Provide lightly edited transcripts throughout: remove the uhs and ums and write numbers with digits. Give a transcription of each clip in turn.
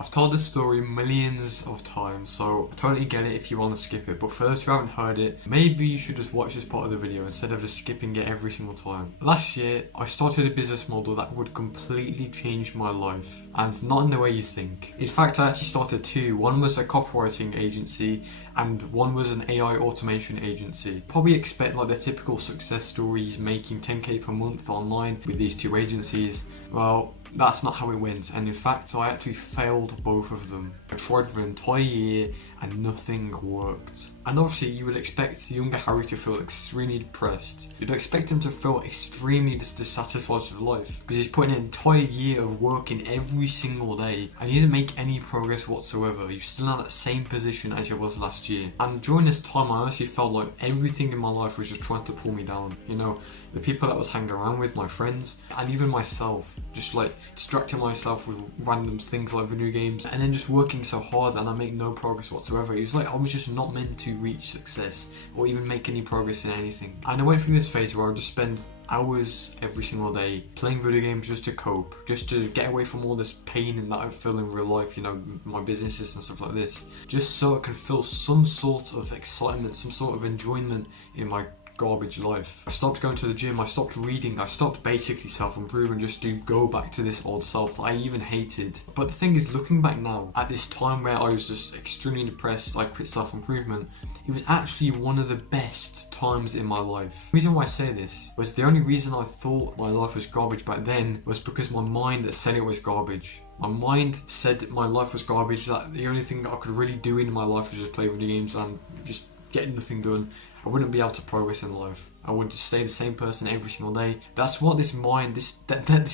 I've told this story millions of times, so I totally get it if you want to skip it, but for those who haven't heard it, maybe you should just watch this part of the video instead of just skipping it every single time. Last year, I started a business model that would completely change my life, and not in the way you think. In fact, I actually started two. One was a copywriting agency, and one was an AI automation agency. Probably expect like the typical success stories, making 10k per month online with these two agencies. Well, that's not how it went, and in fact I actually failed both of them. I tried for an entire year and nothing worked. And obviously you would expect younger Harry to feel extremely depressed. You'd expect him to feel extremely dissatisfied with life because he's put in an entire year of work in every single day and he didn't make any progress whatsoever. You're still in that same position as you was last year. And during this time I honestly felt like everything in my life was just trying to pull me down. You know, the people that I was hanging around with, my friends, and even myself, just like distracting myself with random things like video games and then just working so hard and I make no progress whatsoever. It was like I was just not meant to reach success or even make any progress in anything. And I went through this phase where I would just spend hours every single day playing video games just to cope, just to get away from all this pain that I feel in real life, you know, my businesses and stuff like this, just so I can feel some sort of excitement, some sort of enjoyment in my garbage life. I stopped going to the gym, I stopped reading, I stopped basically self-improvement just to go back to this old self that I even hated. But the thing is, looking back now, at this time where I was just extremely depressed, I quit self-improvement, it was actually one of the best times in my life. The reason why I say this was the only reason I thought my life was garbage back then was because my mind said it was garbage. My mind said my life was garbage, that the only thing that I could really do in my life was just play video games and just get nothing done. I wouldn't be able to progress in life. I would just stay the same person every single day. That's what this mind, this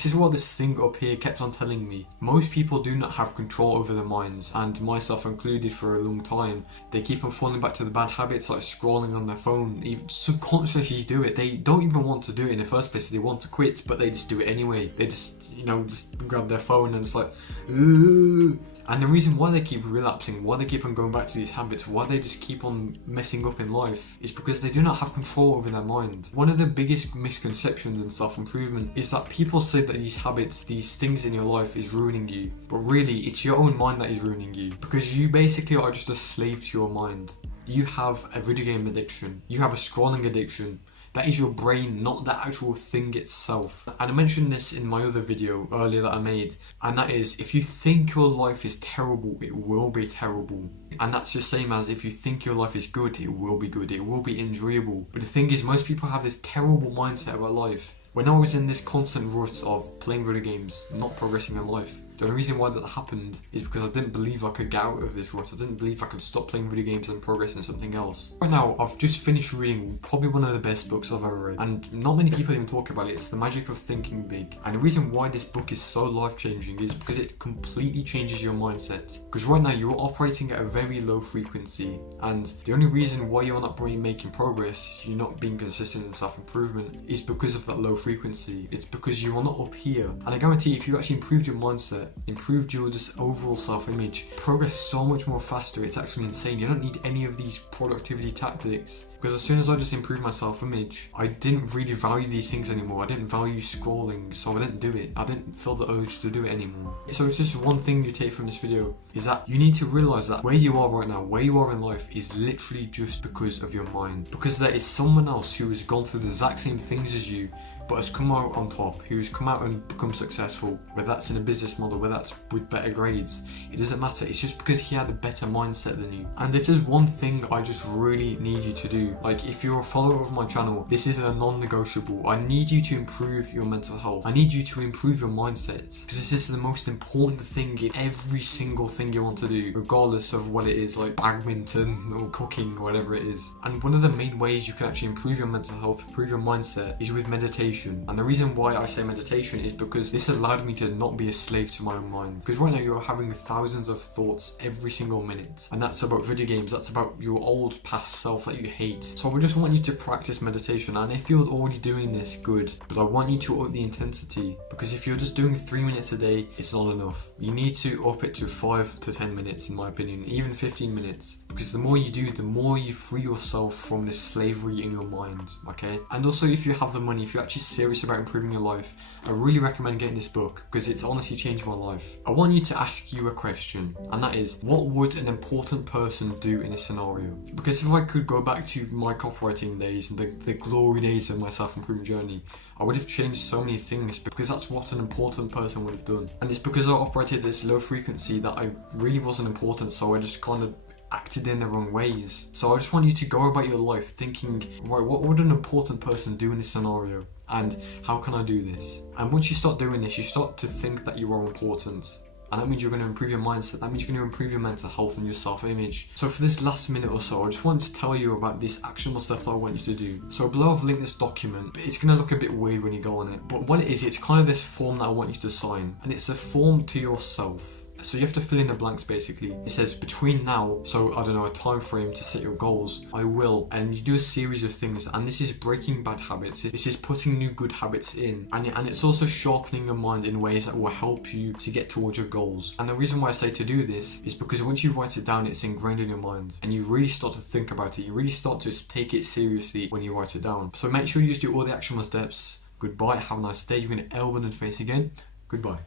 is what this thing up here kept on telling me. Most people do not have control over their minds, and myself included for a long time. They keep on falling back to the bad habits like scrolling on their phone. Even subconsciously do it. They don't even want to do it in the first place. They want to quit, but they just do it anyway. They just, you know, just grab their phone and it's like, ugh. And the reason why they keep relapsing, why they keep on going back to these habits, why they just keep on messing up in life is because they do not have control over their mind. One of the biggest misconceptions in self-improvement is that people say that these habits, these things in your life is ruining you. But really, it's your own mind that is ruining you because you basically are just a slave to your mind. You have a video game addiction. You have a scrolling addiction. That is your brain, not the actual thing itself. And I mentioned this in my other video earlier that I made, and that is, if you think your life is terrible, it will be terrible. And that's the same as if you think your life is good, it will be good, it will be enjoyable. But the thing is, most people have this terrible mindset about life. When I was in this constant rut of playing video games, not progressing in life, the only reason why that happened is because I didn't believe I could get out of this rut. I didn't believe I could stop playing video games and progress in something else. Right now, I've just finished reading probably one of the best books I've ever read, and not many people even talk about it. It's The Magic of Thinking Big. And the reason why this book is so life-changing is because it completely changes your mindset. Because right now, you're operating at a very low frequency, and the only reason why you're not making progress, you're not being consistent in self-improvement, is because of that low frequency. It's because you are not up here. And I guarantee if you actually improved your mindset, improved your just overall self-image, progress so much more faster. It's actually insane. You don't need any of these productivity tactics. Because as soon as I just improved my self-image, I didn't really value these things anymore. I didn't value scrolling, so I didn't do it. I didn't feel the urge to do it anymore. So it's just one thing you take from this video, is that you need to realize that where you are right now, where you are in life, is literally just because of your mind. Because there is someone else who has gone through the exact same things as you, but has come out on top, who's come out and become successful, whether that's in a business model, whether that's with better grades, it doesn't matter. It's just because he had a better mindset than you. And if there's one thing I just really need you to do, like if you're a follower of my channel, this is a non-negotiable. I need you to improve your mental health. I need you to improve your mindset, because this is the most important thing in every single thing you want to do, regardless of what it is, like badminton or cooking, whatever it is. And one of the main ways you can actually improve your mental health, improve your mindset, is with meditation. And the reason why I say meditation is because this allowed me to not be a slave to my own mind. Because right now you're having thousands of thoughts every single minute, and that's about video games, that's about your old past self that you hate. So I just want you to practice meditation, and if you're already doing this, good, but I want you to up the intensity, because if you're just doing 3 minutes a day, it's not enough. You need to up it to 5 to 10 minutes in my opinion, even 15 minutes, because the more you do, the more you free yourself from this slavery in your mind, okay? And also, if you have the money, if you actually serious about improving your life, I really recommend getting this book because it's honestly changed my life. I want you to ask you a question, and that is, what would an important person do in this scenario? Because if I could go back to my copywriting days and the glory days of my self-improvement journey, I would have changed so many things because that's what an important person would have done. And it's because I operated at this low frequency that I really wasn't important, so I just kind of acted in the wrong ways. So I just want you to go about your life thinking, right, what would an important person do in this scenario? And how can I do this? And once you start doing this, you start to think that you are important. And that means you're going to improve your mindset. That means you're going to improve your mental health and your self-image. So for this last minute or so, I just want to tell you about this actionable stuff that I want you to do. So below I've linked this document, but it's going to look a bit weird when you go on it. But what it is, it's kind of this form that I want you to sign. And it's a form to yourself. So you have to fill in the blanks basically. It says between now, so I don't know, a time frame to set your goals, I will, and you do a series of things, and this is breaking bad habits, this is putting new good habits in, and it's also sharpening your mind in ways that will help you to get towards your goals. And the reason why I say to do this is because once you write it down, it's ingrained in your mind, and you really start to think about it, you really start to take it seriously when you write it down. So make sure you just do all the actionable steps. Goodbye, have a nice day. You're going to elbow in the face again. Goodbye.